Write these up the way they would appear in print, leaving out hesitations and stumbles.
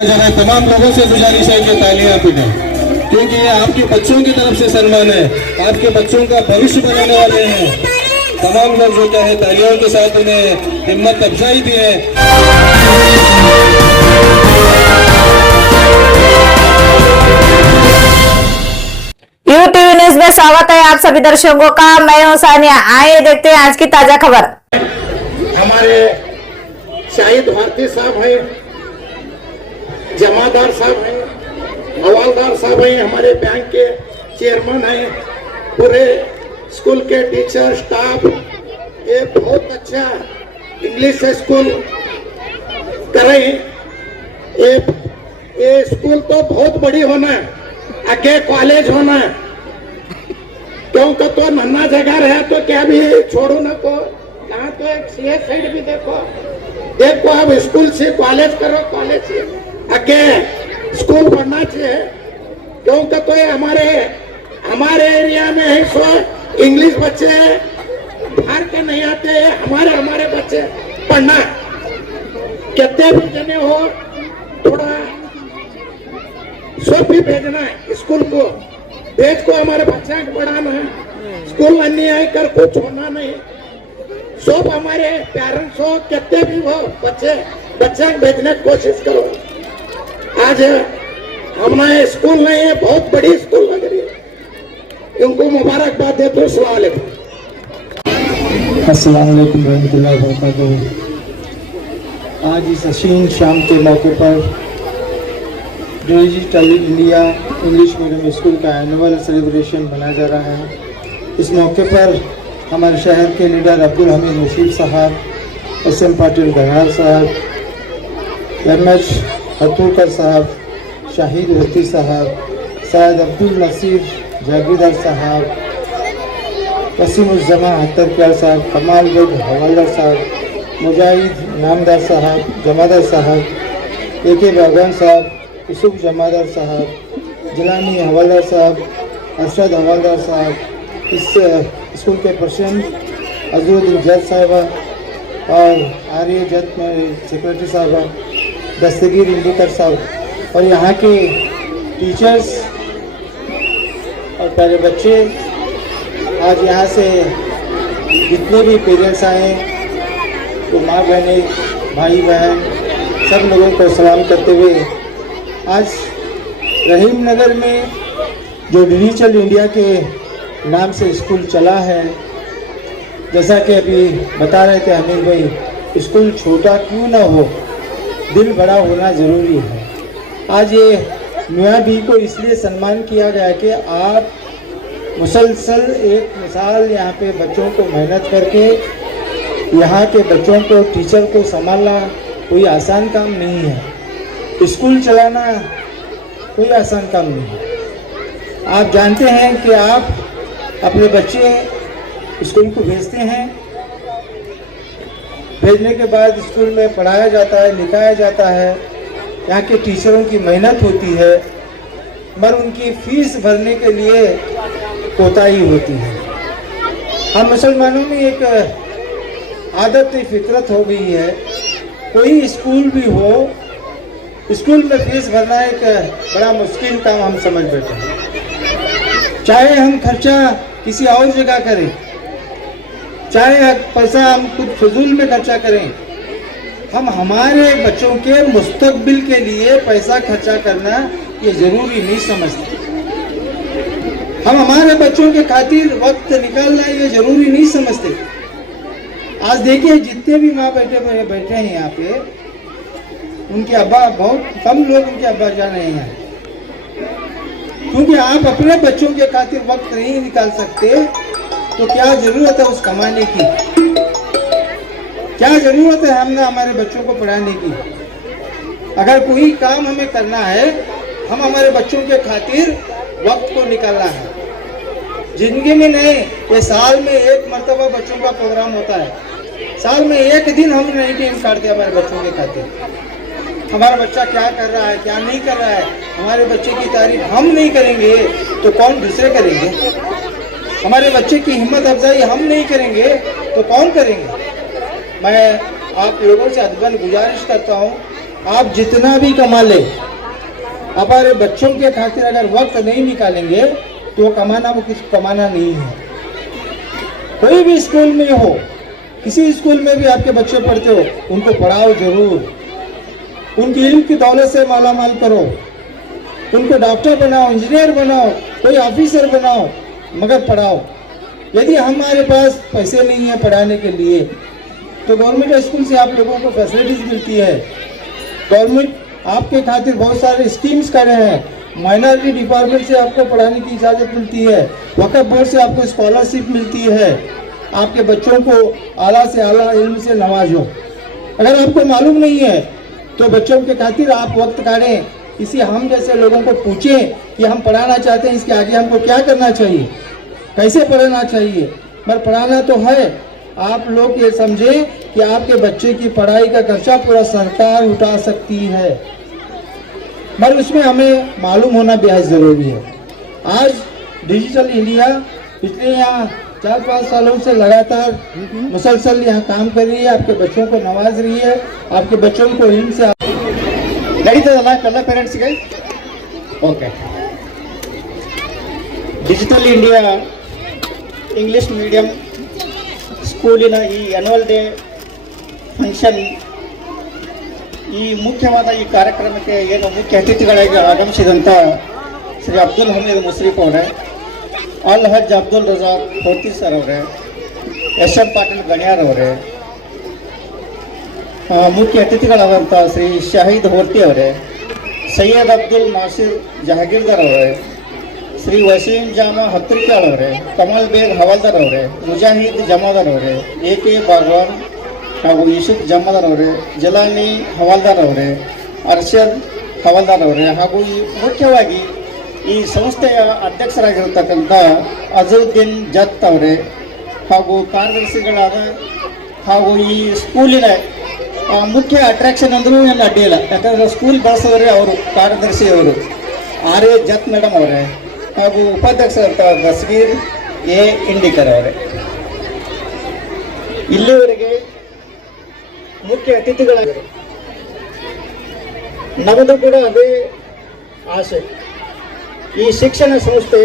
जरा तमाम लोगों से गुजारिश है कि तालियां पीटें, क्योंकि ये आपके बच्चों की तरफ से सम्मान है, आपके बच्चों का भविष्य बनाने वाले हैं। तमाम लोग जो क्या है तालियों के साथ उन्हें हिम्मत अफजाई दी है। यूटीवी न्यूज में स्वागत है आप सभी दर्शकों का। मैं हूं सानिया। आइए देखते हैं आज की ताजा खबर। हमारे शाहिद भारती साहब हैं, जमादार साहब हैं, हवालदार साहब हैं, हमारे बैंक के चेयरमैन हैं, पूरे स्कूल के टीचर स्टाफ, ये बहुत अच्छा इंग्लिश स्कूल करें। ये स्कूल तो बहुत बड़ी होना है, आगे कॉलेज होना है, क्योंकि तो नन्ना जगह रहे तो क्या भी छोड़ो ना को यहाँ तो एक सीए साइड भी देखो अब स्कूल से कॉलेज करो, कॉलेज से आगे स्कूल बनना चाहिए, क्योंकि तो ये हमारे एरिया में है सो इंग्लिश बच्चे बाहर के नहीं आते, हमारे बच्चे पढ़ना कितने भी जने हो थोड़ा सब भी भेजना है स्कूल को, देश को हमारे बच्चे को बढ़ाना है, स्कूल अन्याय कर कुछ होना नहीं, सब हमारे पेरेंट्स हो कितने भी हो बच्चे भेजने की कोशिश करो। आज हमारे स्कूल नहीं है, बहुत बड़ी स्कूल लग रही है, उनको मुबारकबाद देते हैं। अस्सलाम वालेकुम रहमतुल्लाहि व बरकातुहू। आज इस हसीन शाम के मौके पर digital India English medium school का एनुअल सेलिब्रेशन मनाया जा रहा है। इस मौके पर हमारे शहर के लीडर अब्दुल हमीद नशीब साहब, SM पाटिल गयार साहब, MS हतूकर साहब, शाहिद रती साहब, सैयद अब्दुल नसीर जागीरदार साहब, वसीमुज़्ज़मा हत्तरक्यार साहब, कमाल बेग हवालदार साहब, मुजाहिद नामदार साहब, जमादार साहब, AK बागवान साहब, यूसुफ जमादार साहब, जिलानी हवालदार साहब, अरशद हवालदार साहब, इस स्कूल के प्रेसिडेंट अजूद्दीन जज साहबा और आर्य जज में सेक्रेटरी साहबा, दस्तगीर इंदुकर साहब और यहाँ के टीचर्स और प्यारे बच्चे, आज यहाँ से जितने भी पेरेंट्स आए तो माँ बहने भाई बहन सब लोगों को सलाम करते हुए आज रहीम नगर में जो डिजिटल इंडिया के नाम से स्कूल चला है, जैसा कि अभी बता रहे थे हमीद भाई, स्कूल छोटा क्यों ना हो, दिल बड़ा होना ज़रूरी है। आज ये मियाँ बी को इसलिए सम्मान किया गया कि आप मुसलसल एक मिसाल यहाँ पे बच्चों को मेहनत करके यहाँ के बच्चों को टीचर को संभालना कोई आसान काम नहीं है, स्कूल चलाना कोई आसान काम नहीं है। आप जानते हैं कि आप अपने बच्चे स्कूल को भेजते हैं, भेजने के बाद स्कूल में पढ़ाया जाता है, लिखाया जाता है, यहाँ के टीचरों की मेहनत होती है, मगर उनकी फीस भरने के लिए कोताही होती है। हम मुसलमानों में एक आदत फितरत हो गई है, कोई स्कूल भी हो, स्कूल में फीस भरना एक बड़ा मुश्किल काम हम समझ बैठे हैं। चाहे हम खर्चा किसी और जगह करें, चाहे पैसा हम खुद फजूल में खर्चा करें, हम हमारे बच्चों के मुस्तकबिल के लिए पैसा खर्चा करना ये ज़रूरी नहीं समझते। हम हमारे बच्चों के खातिर वक्त निकालना ये ज़रूरी नहीं समझते। आज देखिए जितने भी माँ बैठे हैं यहाँ पे, उनके अब्बा, बहुत कम लोग उनके अब्बा जान रहे हैं, क्योंकि आप अपने बच्चों के खातिर वक्त नहीं निकाल सकते तो क्या ज़रूरत है उस कमाने की, क्या ज़रूरत है हमने हमारे बच्चों को पढ़ाने की। अगर कोई काम हमें करना है, हम हमारे बच्चों के खातिर वक्त को निकालना है। जिंदगी में नहीं, ये साल में एक मरतबा बच्चों का प्रोग्राम होता है, साल में एक दिन हम नहीं टाइम काटते हमारे बच्चों के खातिर। हमारा बच्चा क्या कर रहा है, क्या नहीं कर रहा है, हमारे बच्चे की तारीफ हम नहीं करेंगे तो कौन दूसरे करेंगे। हमारे बच्चे की हिम्मत अफजाई हम नहीं करेंगे तो कौन करेंगे। मैं आप लोगों से अदबन गुजारिश करता हूँ आप जितना भी कमा ले, हमारे बच्चों के खातिर अगर वक्त नहीं निकालेंगे तो कमाना वो कुछ कमाना नहीं है। कोई भी स्कूल में हो, किसी स्कूल में भी आपके बच्चे पढ़ते हो, उनको पढ़ाओ जरूर, उनकी इल्म की दौलत से माला माल करो, उनको डॉक्टर बनाओ, इंजीनियर बनाओ, कोई ऑफिसर बनाओ, मगर पढ़ाओ। यदि हमारे पास पैसे नहीं है पढ़ाने के लिए तो गवर्नमेंट स्कूल से आप लोगों को फैसिलिटीज मिलती है। गवर्नमेंट आपके खातिर बहुत सारे स्कीम्स कर रहे हैं, माइनॉरिटी डिपार्टमेंट से आपको पढ़ाने की इजाज़त मिलती है, वक्फ बोर्ड से आपको स्कॉलरशिप मिलती है। आपके बच्चों को आला से आला इल्म से नवाजो। अगर आपको मालूम नहीं है तो बच्चों के खातिर आप वक्त काढ़ें, किसी हम जैसे लोगों को पूछें कि हम पढ़ाना चाहते हैं, इसके आगे हमको क्या करना चाहिए, कैसे पढ़ाना चाहिए। मगर पढ़ाना तो है, आप लोग ये समझें कि आपके बच्चे की पढ़ाई का खर्चा पूरा सरकार उठा सकती है, मगर उसमें हमें मालूम होना बेहद ज़रूरी है। आज डिजिटल इंडिया पिछले यहाँ 4-5 सालों से लगातार मुसलसल यहाँ काम कर रही है, आपके बच्चों को नवाज रही है, आपके बच्चों को इल्म से ನಡೀತದಲ್ಲ ಎಲ್ಲ ಪೇರೆಂಟ್ಸ್ಗೆ okay digital India English medium ಸ್ಕೂಲಿನ ಈ ಆ್ಯನ್ಯುವಲ್ ಡೇ ಫಂಕ್ಷನ್, ಈ ಮುಖ್ಯವಾದ ಈ ಕಾರ್ಯಕ್ರಮಕ್ಕೆ ಏನು ಮುಖ್ಯ ಅತಿಥಿಗಳಾಗಿ ಆಗಮಿಸಿದಂಥ ಶ್ರೀ ಅಬ್ದುಲ್ ಹಮೀದ್ ಮುಸ್ರಿಫ್ ಅವರೇ, ಅಲ್ ಹಜ್ ಅಬ್ದುಲ್ ರಜಾಕ್ ಹೋತಿ ಸರ್ ಅವರೇ, ಎಸ್ ಎಂ ಪಾಟೀಲ್ ಗಣ್ಯಾರ್ ಅವರೇ, ಮುಖ್ಯ ಅತಿಥಿಗಳಾದಂಥ ಶ್ರೀ ಶಾಹಿದ್ ಹೋರ್ತಿ ಅವರೇ, ಸೈಯದ್ ಅಬ್ದುಲ್ ನಾಸಿರ್ ಜಹಾಗೀರ್ದಾರ್ ಅವರೇ, ಶ್ರೀ ವಸೀಂ ಜಾಮಾ ಹತ್ರಿಕಾಳ್ ಅವರೇ, ಕಮಲ್ ಬೇಗ್ ಹವಾಲ್ದಾರ್ ಅವರೇ, ಮುಜಾಹಿದ್ ಜಮಾದಾರ್ ಅವರೇ, ಎ ಕೆ ಬಾಗ್ವಾನ್ ಹಾಗೂ ಯೂಸುಫ್ ಜಮಾದಾರ್ ಅವರೇ, ಜಲಾನಿ ಹವಾಲ್ದಾರ್ ಅವರೇ, ಅರ್ಷದ್ ಹವಾಲ್ದಾರ್ ಅವರೇ, ಹಾಗೂ ಈ ಮುಖ್ಯವಾಗಿ ಈ ಸಂಸ್ಥೆಯ ಅಧ್ಯಕ್ಷರಾಗಿರತಕ್ಕಂಥ ಅಜರುದ್ದೀನ್ ಜತ್ ಅವರೇ, ಹಾಗೂ ಕಾರ್ಯದರ್ಶಿಗಳಾದ ಹಾಗೂ ಈ ಸ್ಕೂಲಿನ ಮುಖ್ಯ ಅಟ್ರಾಕ್ಷನ್ ಅಂದರೂ ಏನು ಅಡ್ಡಿಯಿಲ್ಲ, ಯಾಕಂದರೆ ಸ್ಕೂಲ್ ಬೆಳೆಸೋದ್ರೆ ಅವರು ಕಾರ್ಯದರ್ಶಿಯವರು ಆರ್ ಎ ಜತ್ ಮೇಡಮ್ ಅವರೇ, ಹಾಗೂ ಉಪಾಧ್ಯಕ್ಷರಂತ ದಸ್ಗೀರ್ ಎ ಇಂಡಿಕರ್ ಅವರೇ. ಇಲ್ಲಿವರೆಗೆ ಮುಖ್ಯ ಅತಿಥಿಗಳಾಗಿರು ನಮ್ಮದು ಕೂಡ ಅದೇ ಆಸೆ, ಈ ಶಿಕ್ಷಣ ಸಂಸ್ಥೆ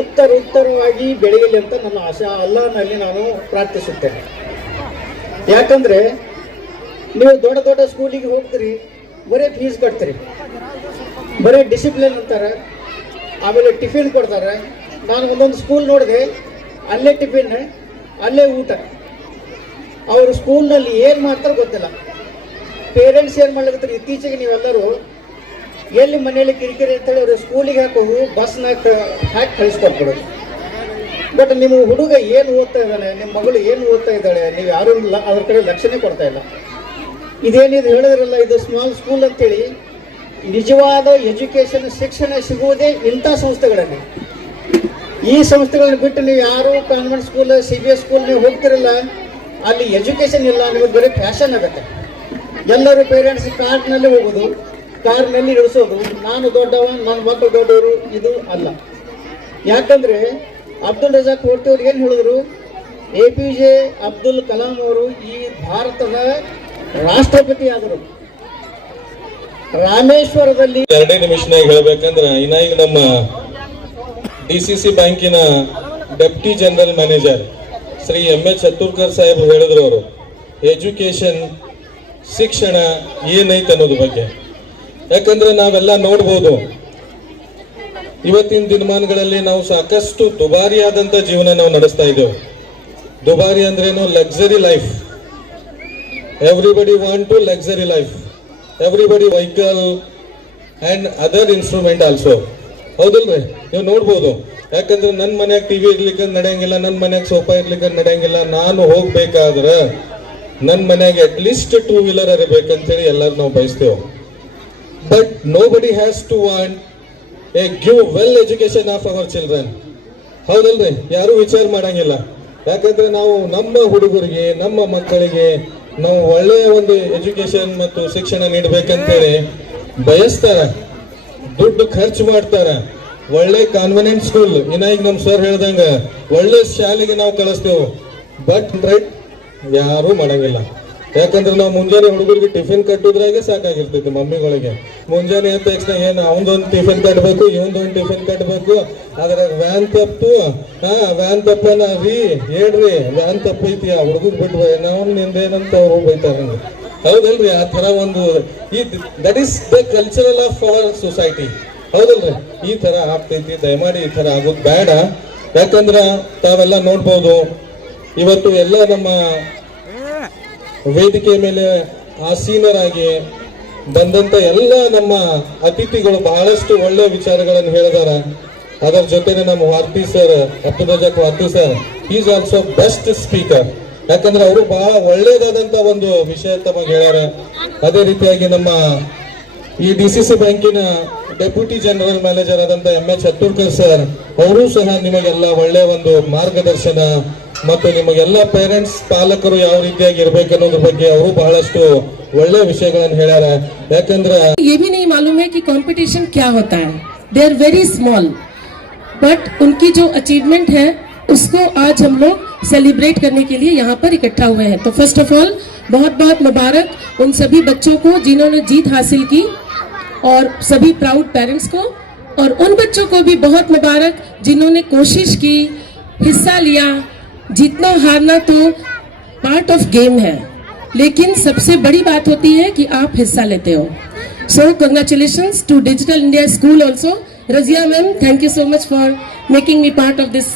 ಉತ್ತರವಾಗಿ ಬೆಳೆಯಲಿ ಅಂತ ನನ್ನ ಆಸೆ. ಅಲ್ಲಾಹನಲ್ಲಿ ನಾನು ಪ್ರಾರ್ಥಿಸುತ್ತೇನೆ. ಯಾಕಂದರೆ ನೀವು ದೊಡ್ಡ ದೊಡ್ಡ ಸ್ಕೂಲಿಗೆ ಹೋಗ್ತೀರಿ, ಬರೀ ಫೀಸ್ ಕಟ್ತೀರಿ, ಬರೀ ಡಿಸಿಪ್ಲಿನ್ ಅಂತಾರೆ, ಆಮೇಲೆ ಟಿಫಿನ್ ಕೊಡ್ತಾರೆ. ನಾನು ಒಂದೊಂದು ಸ್ಕೂಲ್ ನೋಡಿದೆ, ಅಲ್ಲೇ ಟಿಫಿನ್, ಅಲ್ಲೇ ಊಟ. ಅವರು ಸ್ಕೂಲ್ನಲ್ಲಿ ಏನು ಮಾಡ್ತಾರೆ ಗೊತ್ತಿಲ್ಲ. ಪೇರೆಂಟ್ಸ್ ಏನು ಮಾಡ್ಲಿಕ್ಕೆ ಇತ್ತೀಚೆಗೆ ನೀವೆಲ್ಲರೂ ಎಲ್ಲಿ ಮನೆಯಲ್ಲಿ ಕಿರಿಕಿರಿ ಅಂತೇಳಿ ಅವರು ಸ್ಕೂಲಿಗೆ ಹಾಕೋದು, ಬಸ್ನಾಗ ಹಾಕಿ ಕಳಿಸ್ಕೊಟ್ಬಿಡೋದು. ಬಟ್ ನಿಮ್ಮ ಹುಡುಗ ಏನು ಓದ್ತಾ ಇದ್ದಾನೆ, ನಿಮ್ಮ ಮಗಳು ಏನು ಓದ್ತಾ ಇದ್ದಾಳೆ, ನೀವು ಯಾರೂ ಅದ್ರ ಕಡೆ ಲಕ್ಷ್ಯನೇ ಕೊಡ್ತಾ ಇಲ್ಲ. ಇದೇನಿದು ಹೇಳಿದ್ರಲ್ಲ, ಇದು ಸ್ಮಾಲ್ ಸ್ಕೂಲ್ ಅಂತೇಳಿ. ನಿಜವಾದ ಎಜುಕೇಷನ್ ಶಿಕ್ಷಣ ಸಿಗುವುದೇ ಇಂಥ ಸಂಸ್ಥೆಗಳಲ್ಲಿ. ಈ ಸಂಸ್ಥೆಗಳನ್ನ ಬಿಟ್ಟು ನೀವು ಯಾರು ಕಾನ್ವೆಂಟ್ ಸ್ಕೂಲ್, CBS ಸ್ಕೂಲ್ ನೀವು ಹೋಗ್ತಿರಲ್ಲ, ಅಲ್ಲಿ ಎಜುಕೇಷನ್ ಇಲ್ಲ, ನಿಮಗೆ ಬರೀ ಫ್ಯಾಷನ್ ಆಗುತ್ತೆ. ಎಲ್ಲರೂ ಪೇರೆಂಟ್ಸ್ ಕಾರ್ನಲ್ಲಿ ಹೋಗೋದು, ಕಾರ್ನಲ್ಲಿ ಇಳಿಸೋದು, ನಾನು ದೊಡ್ಡವ, ನನ್ನ ಮಕ್ಕಳು ದೊಡ್ಡವರು, ಇದು ಅಲ್ಲ. ಯಾಕಂದರೆ ಅಬ್ದುಲ್ ರಜಾಕ್ ಹೋರ್ತಿ ಅವ್ರು ಏನು ಹೇಳಿದ್ರು, APJ ಅಬ್ದುಲ್ ಕಲಾಂ ಅವರು ಈ ಭಾರತದ ರಾಷ್ಟ್ರಪತಿ ಆದರು. ರಾಮೇಶ್ವರದಲ್ಲಿ 2 ನಿಮಿಷನಾಗ ಹೇಳ್ಬೇಕಂದ್ರೆ ಈಗ ನಮ್ಮ DCC ಬ್ಯಾಂಕಿನ deputy general manager Shri M.H. Chatturkar Saheb ಹೇಳಿದ್ರು, ಅವರು ಎಜುಕೇಶನ್ ಶಿಕ್ಷಣ ಏನೈತೆ ಅನ್ನೋದ್ರ ಬಗ್ಗೆ. ಯಾಕಂದ್ರೆ ನಾವೆಲ್ಲ ನೋಡ್ಬೋದು, ಇವತ್ತಿನ ದಿನಮಾನಗಳಲ್ಲಿ ನಾವು ಸಾಕಷ್ಟು ದುಬಾರಿಯಾದಂಥ ಜೀವನ ನಾವು ನಡೆಸ್ತಾ ಇದ್ದೇವೆ. ದುಬಾರಿ ಅಂದ್ರೇನು? Luxury life. Everybody want to luxury life, everybody vehicle and other instrument also. ಹೌದಲ್ರಿ? ನೀವು ನೋಡ್ಬೋದು. ಯಾಕಂದ್ರೆ ನನ್ನ ಮನ್ಯಾಗ TV ಇರ್ಲಿಕ್ಕೆ ನಡೆಯಂಗಿಲ್ಲ, ನನ್ನ ಮನ್ಯಾಗ ಸೋಫಾ ಇರ್ಲಿಕ್ಕೆ ನಡೆಯಂಗಿಲ್ಲ. ನಾನು ಹೋಗ್ಬೇಕಾದ್ರೆ ನನ್ನ ಮನ್ಯಾಗ ಅಟ್ಲೀಸ್ಟ್ 2 ವೀಲರ್ ಇರಬೇಕಂತೇಳಿ ಎಲ್ಲರೂ ನಾವು ಬಯಸ್ತೇವೆ. But nobody has to want a give well education of our children. ಹೌದಲ್ರಿ? ಯಾರು ವಿಚಾರ ಮಾಡಂಗಿಲ್ಲ. ಯಾಕಂದ್ರೆ ನಾವು ನಮ್ಮ ಹುಡುಗರಿಗೆ, ನಮ್ಮ ಮಕ್ಕಳಿಗೆ ನಾವು ಒಳ್ಳೆಯ ಒಂದು ಎಜುಕೇಶನ್ ಮತ್ತು ಶಿಕ್ಷಣ ನೀಡಬೇಕಂತೇಳಿ ಬಯಸ್ತಾರೆ, ದುಡ್ಡು ಖರ್ಚು ಮಾಡ್ತಾರೆ. ಒಳ್ಳೆ ಕಾನ್ವೆಂಟ್ ಸ್ಕೂಲ್, ಈಗ ನಮ್ಮ ಸರ್ ಹೇಳ್ದಂಗ ಒಳ್ಳೆ ಶಾಲೆಗೆ ನಾವು ಕಳಿಸ್ತೇವೆ. ಬಟ್ ರೈಟ್ ಯಾರೂ ಮಾಡಂಗಿಲ್ಲ. ಯಾಕಂದ್ರೆ ನಾವು ಮುಂಜಾನೆ ಹುಡುಗರಿಗೆ ಟಿಫಿನ್ ಕಟ್ಟುದ್ರಾಗೆ ಸಾಕಾಗಿರ್ತೈತಿ ಮಮ್ಮಿಗಳಿಗೆ. ಮುಂಜಾನೆ ಎದ್ದ ತಕ್ಷಣ ಏನು ಅವನದೊಂದು ಟಿಫಿನ್ ಕಟ್ಟಬೇಕು, ಇವನದೊಂದು ಟಿಫಿನ್ ಕಟ್ಟಬೇಕು. ಆದ್ರೆ ವ್ಯಾನ್ ತಪ್ಪು, ವ್ಯಾನ್ ತಪ್ಪನ ರೀ ಹೇಳ್ರಿ, ವ್ಯಾನ್ ತಪ್ಪೈತಿ, ಆ ಹುಡುಗರು ಬಿಟ್ಟು ನಾವು ನಿಂದೇನಂತ ಅವ್ರು ಬೈತಾರ. ಹೌದಲ್ರಿ? ಆ ತರ ಒಂದು that is the cultural of our society. ಹೌದಲ್ರಿ? ಈ ತರ ಆಗ್ತೈತಿ. ದಯಮಾಡಿ ಈ ತರ ಆಗೋದು ಬೇಡ. ಯಾಕಂದ್ರ ತಾವೆಲ್ಲ ನೋಡ್ಬೋದು, ಇವತ್ತು ಎಲ್ಲ ನಮ್ಮ ವೇದಿಕೆ ಮೇಲೆ ಆಸೀನರಾಗಿ ಬಂದಂತ ಎಲ್ಲ ನಮ್ಮ ಅತಿಥಿಗಳು ಬಹಳಷ್ಟು ಒಳ್ಳೆ ವಿಚಾರಗಳನ್ನು ಹೇಳಿದಾರ. ಅದರ ಜೊತೆನೆ ನಮ್ಮ Varthi sir, Abdul Razak Varthi sir, is also best speaker. ಯಾಕಂದ್ರೆ ಅವರು ಬಹಳ ಒಳ್ಳೇದಾದಂತ ಒಂದು ವಿಷಯ ತಮಗೆ ಹೇಳ್ಯಾರ. ಅದೇ ರೀತಿಯಾಗಿ ನಮ್ಮ ಈ DCC ಬ್ಯಾಂಕಿನ ಡೆಪ್ಯೂಟಿ ಜನರಲ್ ಮ್ಯಾನೇಜರ್ ಆದಂತ MH ಹತ್ತೂರ್ಕರ್ ಸರ್, ಅವರು ಸಹ ನಿಮಗೆಲ್ಲ ಒಳ್ಳೆ ಒಂದು ಮಾರ್ಗದರ್ಶನ ಮತ್ತು ನಿಮಗೆಲ್ಲ ಪೇರೆಂಟ್ಸ್ ಪಾಲಕರು ಯಾವ ರೀತಿಯಾಗಿ ಇರ್ಬೇಕು ಅನ್ನೋದ್ರ ಬಗ್ಗೆ ಅವರು ಬಹಳಷ್ಟು ಒಳ್ಳೆ ವಿಷಯಗಳನ್ನು ಹೇಳ್ಯಾರ. ಯಾಕಂದ್ರೆ ये भी नहीं मालूम है कि कंपटीशन क्या होता है. They are very small, but उनकी जो अचीवमेंट है उसको आज हम लोग सेलिब्रेट करने के लिए यहाँ पर इकट्ठा हुए हैं. तो फर्स्ट ऑफ ऑल बहुत बहुत मुबारक उन सभी बच्चों को जिन्होंने जीत हासिल की, और सभी प्राउड पेरेंट्स को, और उन बच्चों को भी बहुत मुबारक जिन्होंने कोशिश की, हिस्सा लिया. जीतना हारना तो पार्ट ऑफ गेम है, लेकिन सबसे बड़ी बात होती है कि आप हिस्सा लेते हो. So congratulations to digital India school also. Razia ma'am, thank you so much for making me part of this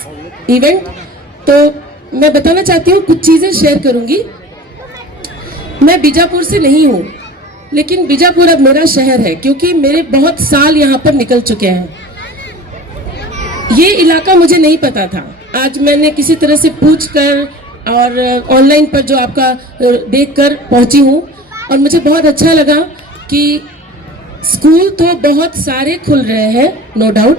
event. तो मैं बताना चाहती हूँ, कुछ चीजें शेयर करूंगी. मैं बीजापुर से नहीं हूँ, लेकिन बीजापुर अब मेरा शहर है, क्योंकि मेरे बहुत साल यहाँ पर निकल चुके हैं. ये इलाका मुझे नहीं पता था. आज मैंने किसी तरह से पूछकर और ऑनलाइन पर जो आपका देखकर पहुंची हूँ, और मुझे बहुत अच्छा लगा कि स्कूल तो बहुत सारे खुल रहे हैं, नो डाउट,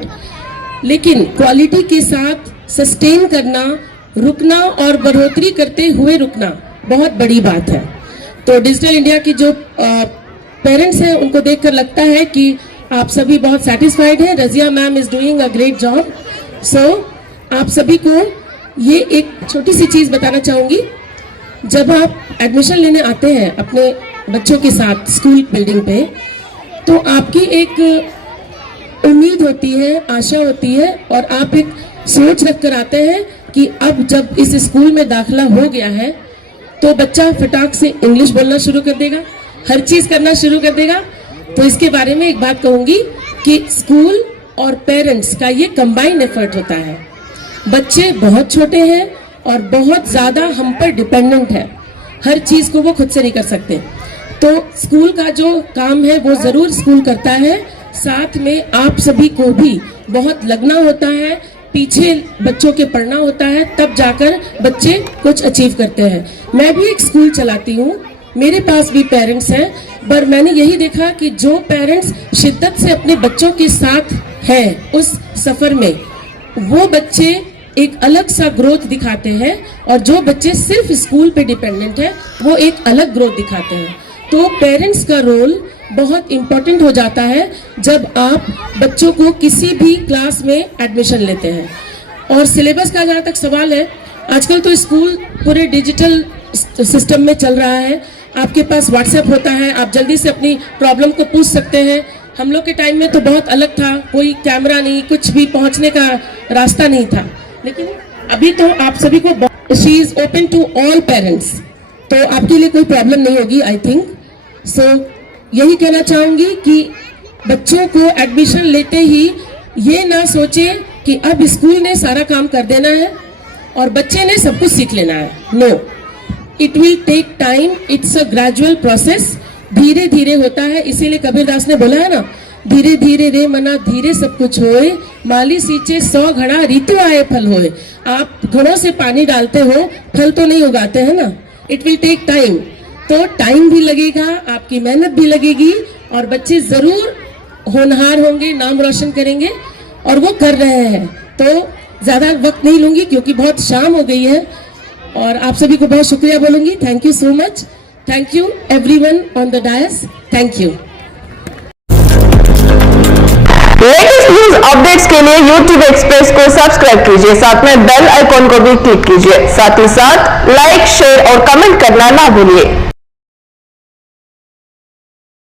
लेकिन क्वालिटी के साथ सस्टेन करना, रुकना और बढ़ोतरी करते हुए रुकना बहुत बड़ी बात है. तो डिजिटल इंडिया की जो पेरेंट्स हैं, उनको देखकर लगता है कि आप सभी बहुत सेटिस्फाइड हैं. Razia ma'am is doing a great job. So आप सभी को ये एक छोटी सी चीज बताना चाहूंगी. जब आप एडमिशन लेने आते हैं अपने बच्चों के साथ स्कूल बिल्डिंग पे, तो आपकी एक उम्मीद होती है, आशा होती है, और आप एक सोच रख कर आते हैं कि अब जब इस स्कूल में दाखिला हो गया है तो बच्चा फटाक से इंग्लिश बोलना शुरू कर देगा, हर चीज करना शुरू कर देगा. तो इसके बारे में एक बात कहूंगी कि स्कूल और पेरेंट्स का ये कंबाइंड एफर्ट होता है. बच्चे बहुत छोटे हैं और बहुत ज्यादा हम पर डिपेंडेंट है, हर चीज को वो खुद से नहीं कर सकते. तो स्कूल का जो काम है वो जरूर स्कूल करता है, साथ में आप सभी को भी बहुत लगना होता है, पीछे बच्चों के पढ़ना होता है, तब जाकर बच्चे कुछ अचीव करते हैं. मैं भी एक स्कूल चलाती हूँ, मेरे पास भी पेरेंट्स हैं, पर मैंने यही देखा कि जो पेरेंट्स शिद्दत से अपने बच्चों के साथ हैं उस सफर में, वो बच्चे एक अलग सा ग्रोथ दिखाते हैं, और जो बच्चे सिर्फ स्कूल पे डिपेंडेंट है वो एक अलग ग्रोथ दिखाते हैं. तो पेरेंट्स का रोल बहुत इम्पोर्टेंट हो जाता है जब आप बच्चों को किसी भी क्लास में एडमिशन लेते हैं. और सिलेबस का जहाँ तक सवाल है, आजकल तो स्कूल पूरे डिजिटल सिस्टम में चल रहा है. आपके पास व्हाट्सएप होता है, आप जल्दी से अपनी प्रॉब्लम को पूछ सकते हैं. हम लोग के टाइम में तो बहुत अलग था, कोई कैमरा नहीं, कुछ भी पहुंचने का रास्ता नहीं था. लेकिन अभी तो आप सभी को, she is open to all parents, तो आपके लिए कोई प्रॉब्लम नहीं होगी आई थिंक. सो यही कहना चाहूंगी कि बच्चों को एडमिशन लेते ही ये ना सोचे कि अब स्कूल ने सारा काम कर देना है और बच्चे ने सब कुछ सीख लेना है. No, it will take time, it's a gradual process, धीरे धीरे होता है. इसीलिए कबीरदास ने बोला है ना, धीरे धीरे रे मना धीरे सब कुछ होए, माली सींचे 100 घड़ा रीतु आए फल होए. आप घड़ों से पानी डालते हो, फल तो नहीं उगाते हैं ना. It will take time. तो टाइम भी लगेगा, आपकी मेहनत भी लगेगी, और बच्चे जरूर होनहार होंगे, नाम रोशन करेंगे, और वो कर रहे हैं. तो ज्यादा वक्त नहीं लूंगी क्योंकि बहुत शाम हो गई है, और आप सभी को बहुत शुक्रिया बोलूंगी. Thank you so much. Thank you everyone on the dais. Thank you. Latest news updates के लिए YouTube एक्सप्रेस को सब्सक्राइब कीजिए, साथ में बेल आइकॉन को भी क्लिक कीजिए. साथ ही साथ लाइक, शेयर और कमेंट करना ना भूलिए.